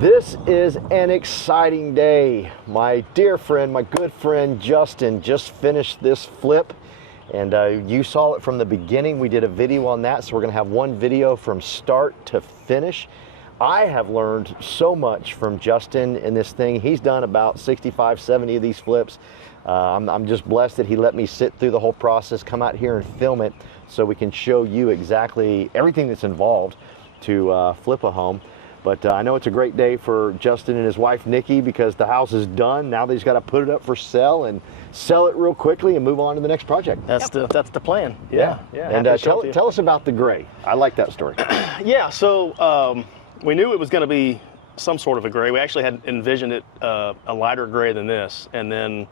This is an exciting day. My dear friend, my good friend Justin just finished this flip, and you saw it from the beginning. We did a video on that, so we're gonna have one video from start to finish. I have learned so much from Justin in this thing. He's done about 65, 70 of these flips. I'm just blessed that he let me sit through the whole process, come out here and film it so we can show you exactly everything that's involved to flip a home. But I know it's a great day for Justin and his wife, Nikki, because the house is done. Now they just got to put it up for sale and sell it real quickly and move on to the next project. That's the plan. Yeah. And tell us about the gray. I like that story. Yeah, so we knew it was going to be some sort of a gray. We actually had envisioned it a lighter gray than this, and then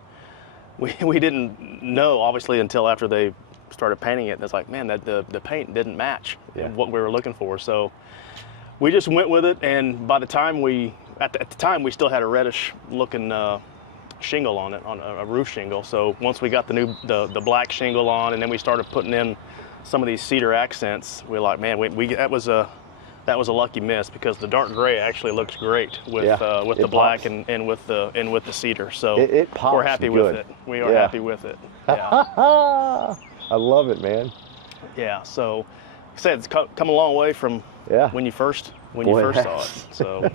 we didn't know, obviously, until after they started painting it. And it's like, man, that the paint didn't match what we were looking for. So we just went with it, and by the time at the time we still had a reddish looking shingle on it, on a roof shingle. So once we got the black shingle on, and then we started putting in some of these cedar accents, we were like, man, that was a lucky miss, because the dark gray actually looks great with the black and with the cedar. So it pops. We're happy with it. We are happy with it. Yeah. I love it, man. Yeah. So, like I said, it's come a long way from when you first saw it. So,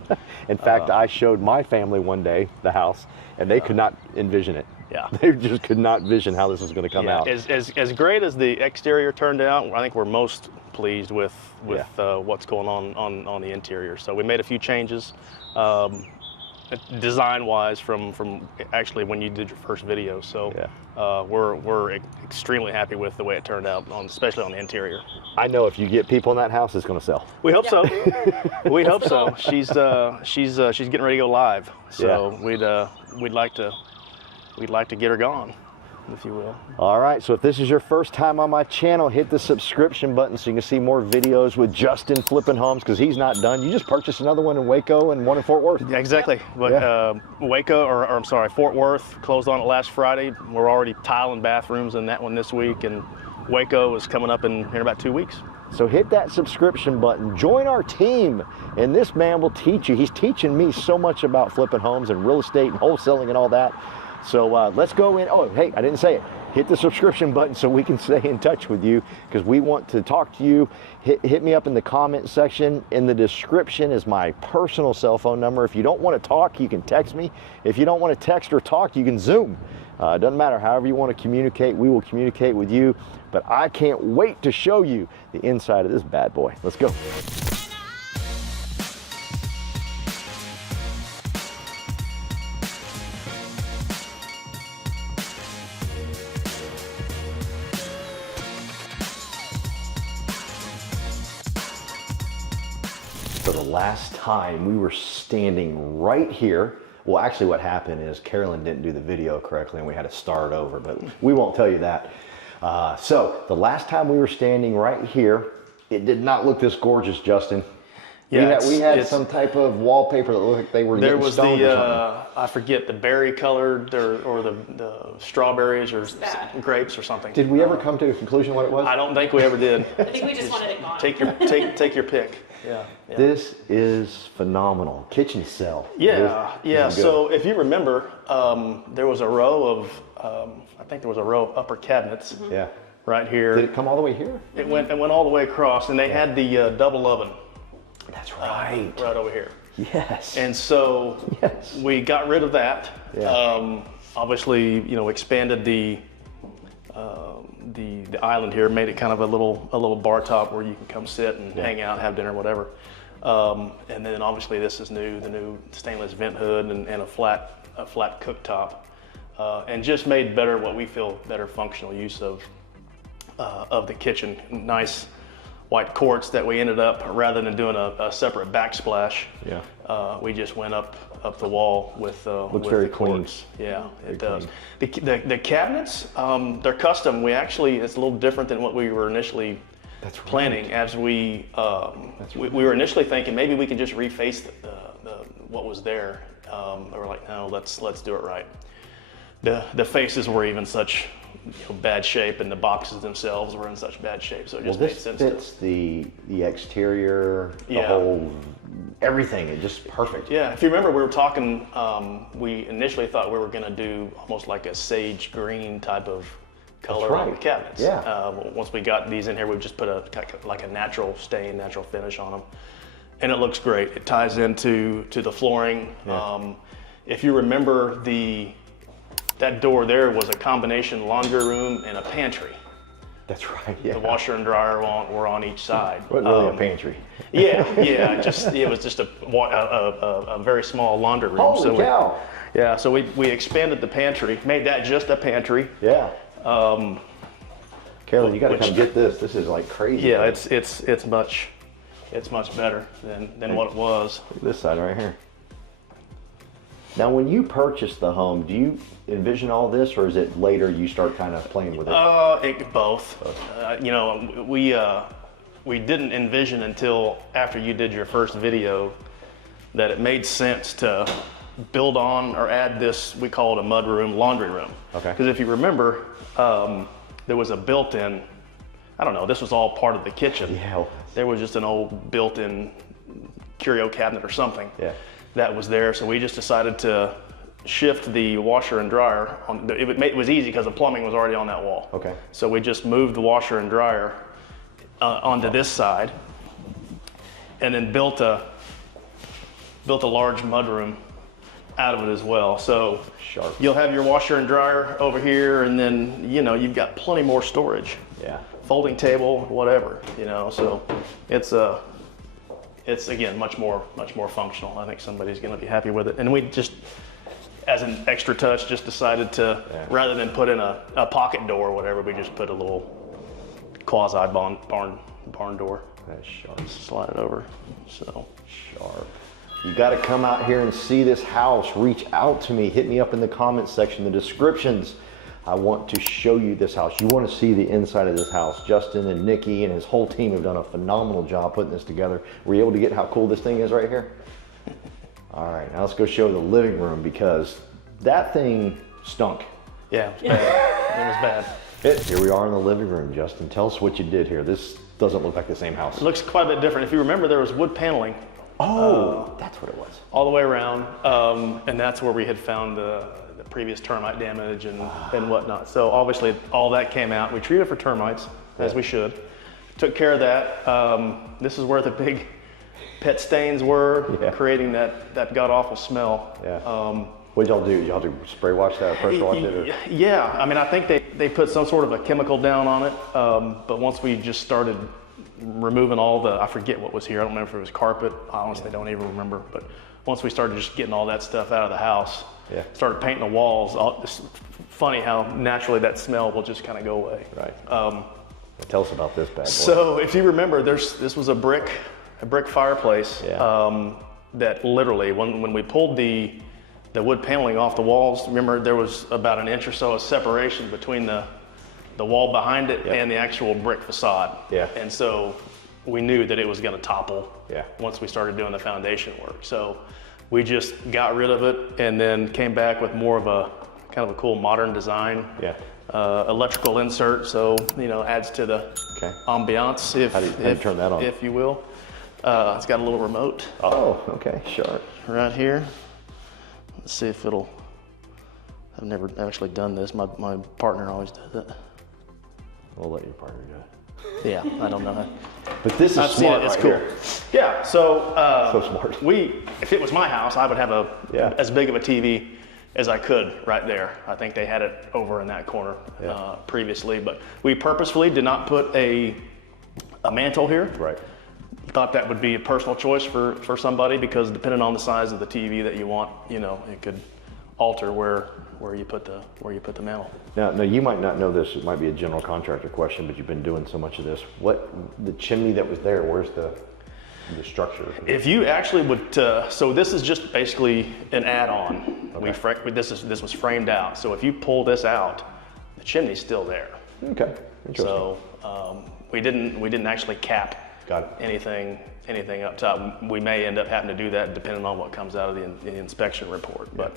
in fact, I showed my family one day the house, and they could not envision it. Yeah, they just could not envision how this was going to come out. As great as the exterior turned out, I think we're most pleased with what's going on the interior. So we made a few changes, design-wise, from actually when you did your first video. So we're extremely happy with the way it turned out, especially on the interior. I know if you get people in that house, it's going to sell. We hope so. We hope so. She's getting ready to go live. So we'd like to get her gone, if you will. All right, so if this is your first time on my channel, hit the subscription button so you can see more videos with Justin flipping homes, because he's not done. You just purchased another one in Waco and one in Fort Worth. Yeah, exactly. But Waco, or I'm sorry, Fort Worth closed on it last Friday. We're already tiling bathrooms in that one this week, and Waco is coming up in about 2 weeks. So hit that subscription button, join our team, and this man will teach you. He's teaching me so much about flipping homes and real estate and wholesaling and all that. So let's go in. Oh, hey, I didn't say it. Hit the subscription button so we can stay in touch with you, because we want to talk to you. Hit me up in the comment section. In the description is my personal cell phone number. If you don't want to talk, you can text me. If you don't want to text or talk, you can Zoom. It doesn't matter. However you want to communicate, we will communicate with you. But I can't wait to show you the inside of this bad boy. Let's go. So the last time we were standing right here. Well, actually what happened is Carolyn didn't do the video correctly and we had to start over, but we won't tell you that. So the last time we were standing right here, it did not look this gorgeous, Justin. Yeah, we had some type of wallpaper that looked like they were getting stoned or something. I forget, the berry colored or the strawberries or grapes or something. Did we ever come to a conclusion what it was? I don't think we ever did. I think we just wanted it gone. Take your pick. Yeah. This is phenomenal. Kitchen cell. Yeah. So if you remember, there was a row of, I think there was a row of upper cabinets. Yeah. Right here. Did it come all the way here? It went all the way across, and they had the double oven. That's right. Right over here. Yes. And so we got rid of that. Yeah. Obviously, expanded the island here, made it kind of a little bar top where you can come sit and hang out, have dinner, whatever. And then obviously this is new, the new stainless vent hood and a flat cooktop, and just made better what we feel better functional use of the kitchen. Nice white quartz that we ended up, rather than doing a separate backsplash. Yeah. We just went up the wall with looks very clean. Yeah, it does. The cabinets, they're custom. It's a little different than what we were initially planning. As we were initially thinking maybe we could just reface what was there. They were like, no, let's do it right. The faces were even such bad shape, and the boxes themselves were in such bad shape, so it just made sense. This fits the exterior, the whole everything. It's just perfect. Yeah, if you remember, we were talking, we initially thought we were going to do almost like a sage green type of color on the cabinets. Yeah. Once we got these in here, we just put like a natural stain, natural finish on them. And it looks great. It ties into the flooring. Yeah. If you remember, that door there was a combination laundry room and a pantry. That's right, yeah. The washer and dryer were on each side. Wasn't really a pantry. Yeah, it was just a very small laundry room. Holy cow. So we expanded the pantry, made that just a pantry. Yeah. Carolyn, you got to come get this. This is like crazy. Yeah, it's much better than what it was. Look at this side right here. Now, when you purchased the home, do you envision all this, or is it later you start kind of playing with it? Both. We didn't envision until after you did your first video that it made sense to build on or add this, we call it a mud room, laundry room. Okay. Because if you remember, there was a built-in, I don't know, this was all part of the kitchen. Yeah. There was just an old built-in curio cabinet or something. Yeah. That was there, so we just decided to shift the washer and dryer. It was easy because the plumbing was already on that wall. Okay. So we just moved the washer and dryer onto this side, and then built a large mudroom out of it as well. So Sharp. You'll have your washer and dryer over here, and then you've got plenty more storage. Yeah. Folding table, whatever. So it's again much more functional. I think somebody's going to be happy with it. And we just, as an extra touch, just decided to, rather than put in a pocket door or whatever, we just put a little quasi barn door. That's sharp. Slide it over. So Sharp. You got to come out here and see this house. Reach out to me. Hit me up in the comments section, the descriptions. I want to show you this house. You want to see the inside of this house. Justin and Nikki and his whole team have done a phenomenal job putting this together. Were you able to get how cool this thing is right here? All right, now let's go show the living room, because that thing stunk. yeah, it was bad. It was bad. Here we are in the living room, Justin. Tell us what you did here. This doesn't look like the same house. It looks quite a bit different. If you remember, there was wood paneling Oh, that's what it was. all the way around, and that's where we had found the previous termite damage and whatnot. So obviously all that came out. We treated for termites, as we should. Took care of that. This is where the big pet stains were, creating that god-awful smell. Yeah. What'd y'all do? Y'all do spray wash that, pressure wash it? Or? Yeah, I mean, I think they put some sort of a chemical down on it, but once we just started removing all I forget what was here. I don't remember if it was carpet. I honestly don't even remember. But once we started just getting all that stuff out of the house, started painting the walls. It's funny how naturally that smell will just kind of go away. Right. Tell us about this bad boy. So if you remember, this was a brick fireplace that literally, when we pulled the wood paneling off the walls, remember there was about an inch or so of separation between the wall behind it and the actual brick facade. Yeah. And so we knew that it was going to topple Yeah. once we started doing the foundation work. So we just got rid of it and then came back with more of a kind of a cool modern design. Yeah. Electrical insert, so adds to the ambiance, How do you turn that on? if you will. It's got a little remote. Oh, okay, sure. Right here. Let's see if it'll. I've never actually done this. My partner always does it. We'll let your partner do it. Yeah, I don't know how. But this is I've seen smart it. It's right cool. here. Yeah. So So smart. if it was my house, I would have as big of a TV as I could right there. I think they had it over in that corner previously, but we purposefully did not put a mantle here. Right. Thought that would be a personal choice for somebody, because depending on the size of the TV that you want, it could alter where you put the mantle. Now, you might not know this. It might be a general contractor question, but you've been doing so much of this. The chimney that was there? Where's the structure? If you actually would, so this is just basically an add-on. Okay. This was framed out. So if you pull this out, the chimney's still there. Okay. Interesting. So we didn't actually cap anything up top. We may end up having to do that depending on what comes out of the inspection report. But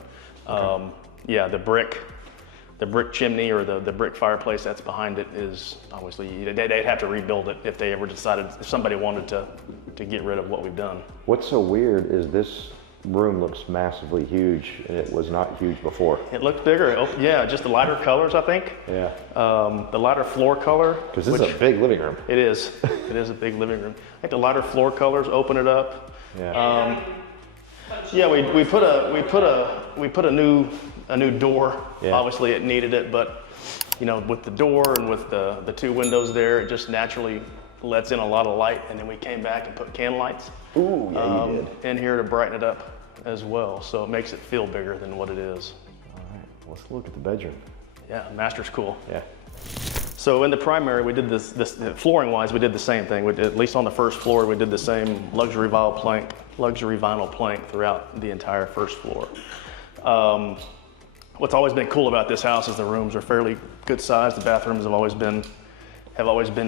the brick chimney or the brick fireplace that's behind it is obviously they'd have to rebuild it if they ever decided, if somebody wanted to to get rid of what we've done. What's so weird is this room looks massively huge, and it was not huge before. It looked bigger. Oh, yeah, just the lighter colors, I think. Yeah. The lighter floor color. Because this is a big living room. It is. It is a big living room. I think the lighter floor colors open it up. Yeah. Yeah, we put a new door. Yeah. Obviously, it needed it, but you know, with the door and with the two windows there, it just naturally lets in a lot of light. And then we came back and put can lights. Ooh, yeah, you did. In here to brighten it up as well, so it makes it feel bigger than what it is. All right, let's look at the bedroom. Yeah, master's cool. Yeah. So in the primary, we did this flooring wise, we did the same thing. We did, at least on the first floor, we did the same luxury vinyl plank throughout the entire first floor. What's always been cool about this house is the rooms are fairly good size. The bathrooms have always been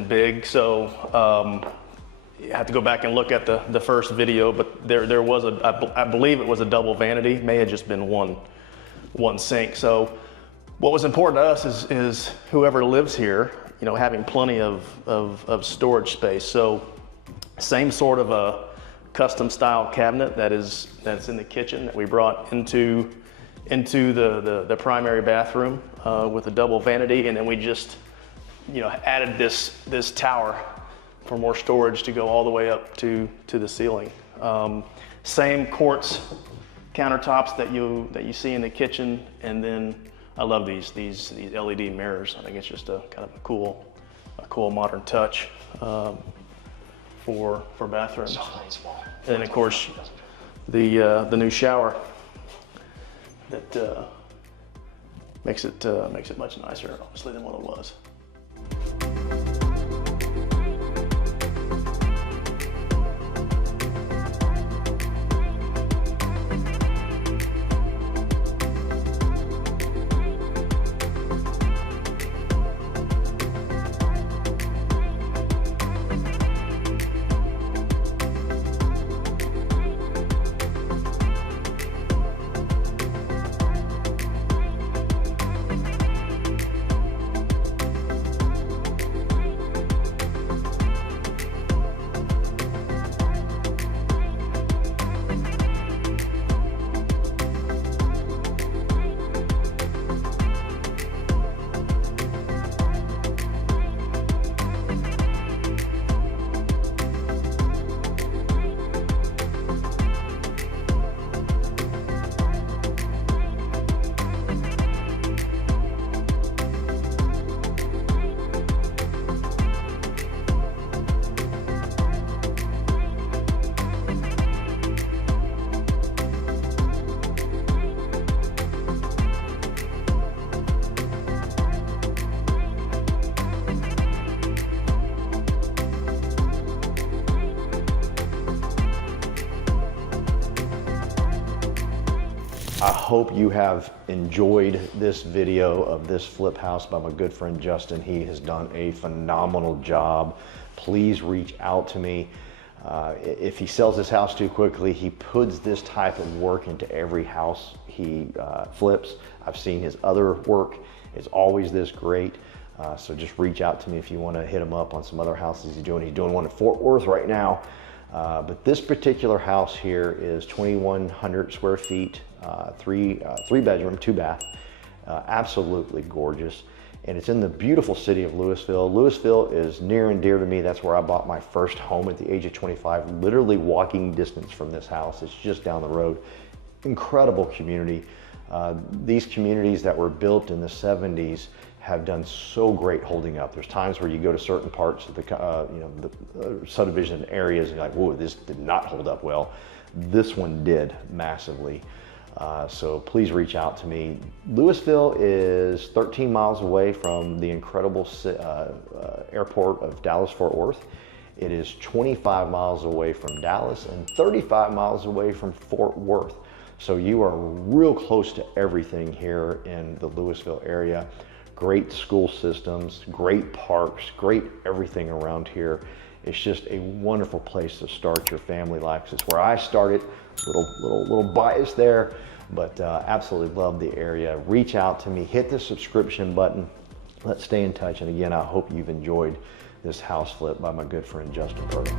big. So you have to go back and look at the first video, but there was I believe it was a double vanity, may have just been one sink. So what was important to us is whoever lives here, you know, having plenty of storage space. So same sort of a custom style cabinet that's in the kitchen that we brought into the primary bathroom with a double vanity, and then we just, you know, added this tower for more storage to go all the way up to the ceiling. Same quartz countertops that you see in the kitchen, and then I love these LED mirrors. I think it's just a kind of a cool modern touch for bathrooms. And then of course the new shower that makes it much nicer, obviously, than what it was. I hope you have enjoyed this video of this flip house by my good friend Justin. He has done a phenomenal job. Please reach out to me. If he sells this house too quickly, he puts this type of work into every house he flips. I've seen his other work. It's always this great. So just reach out to me if you want to hit him up on some other houses he's doing. He's doing one in Fort Worth right now. But this particular house here is 2,100 square feet, three bedroom, 2 bath, absolutely gorgeous. And it's in the beautiful city of Lewisville. Lewisville is near and dear to me. That's where I bought my first home at the age of 25, literally walking distance from this house. It's just down the road. Incredible community. These communities that were built in the 70s have done so great holding up. There's times where you go to certain parts of the subdivision areas and you're like, whoa, this did not hold up well. This one did massively. So please reach out to me. Lewisville is 13 miles away from the incredible airport of Dallas-Fort Worth. It is 25 miles away from Dallas and 35 miles away from Fort Worth. So you are real close to everything here in the Lewisville area. Great school systems, great parks, great everything around here. It's just a wonderful place to start your family life. It's where I started. Little bias there, but absolutely love the area. Reach out to me, hit the subscription button. Let's stay in touch. And again, I hope you've enjoyed this house flip by my good friend Justin Purdy.